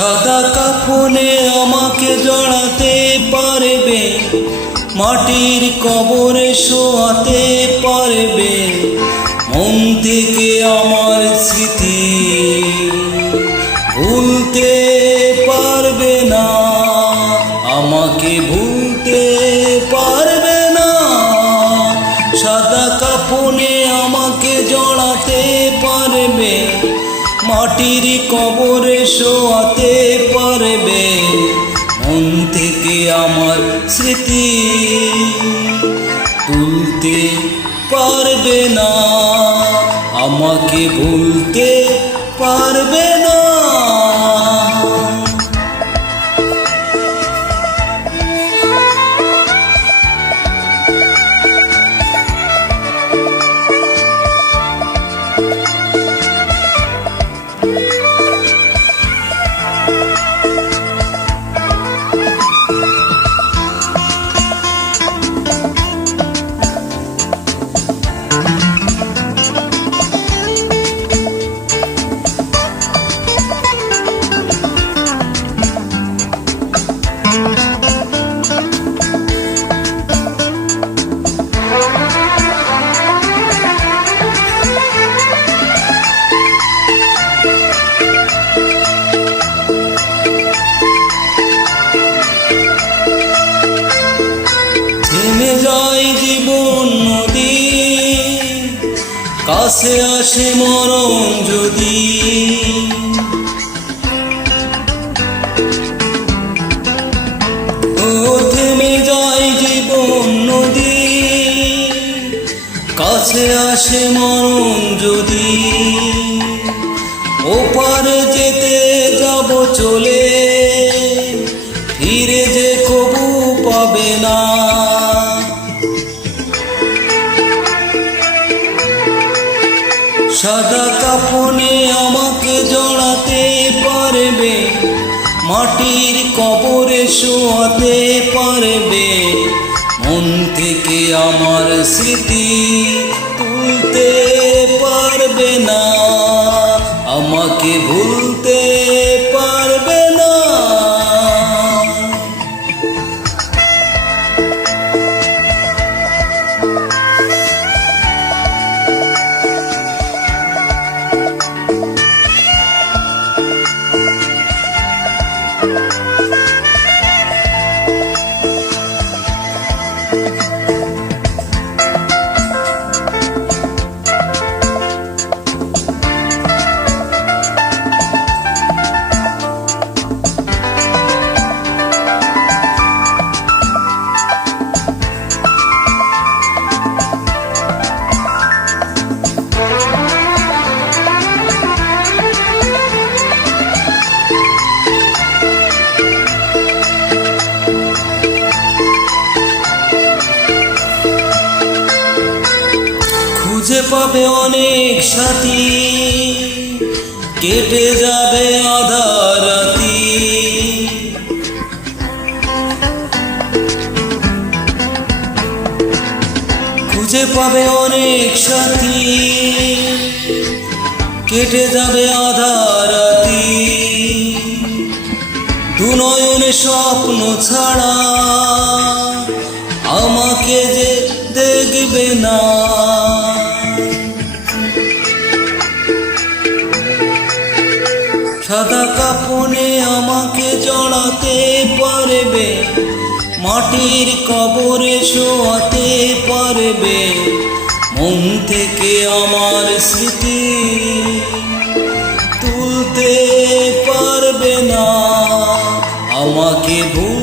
সাদা কাফনে আমাকে জড়াতে পারবে, মাটির কবরে শোয়াতে পারবে, মন থেকে আমার স্মৃতি ভুলতে পারবে না, আমাকে ভুলতে পারবে মাটির কবরে শোয়াতে পারবে মন থেকে আমার স্মৃতি। তুলতে পারবে না, আমাকে ভুলতে পারবে না। জীবন নদী। কাছে আসে মরণ যদি। থেমে যায় জীবন নদী। কাছে আসে মরণ যদি। ওপারে যেতে যাব চলে সাদা কাপনে আমাকে জড়াতে পারবে মাটির কবরে শোয়াতে পারবে। মন থেকে আমার স্মৃতি খুঁজে পাবে অনেক সাথী। কেটে যাবে আধা রাতি। খুঁজে পাবে অনেক সাথী। কেটে যাবে আধা রাতি। দু নয়নে স্বপ্ন ছাড়া আমাকে যে দেখবে না। মাটির কবরে শোয়াতে পারবে মন থেকে আমার স্মৃতি। তুলতে পারবে না আমাকে ভুল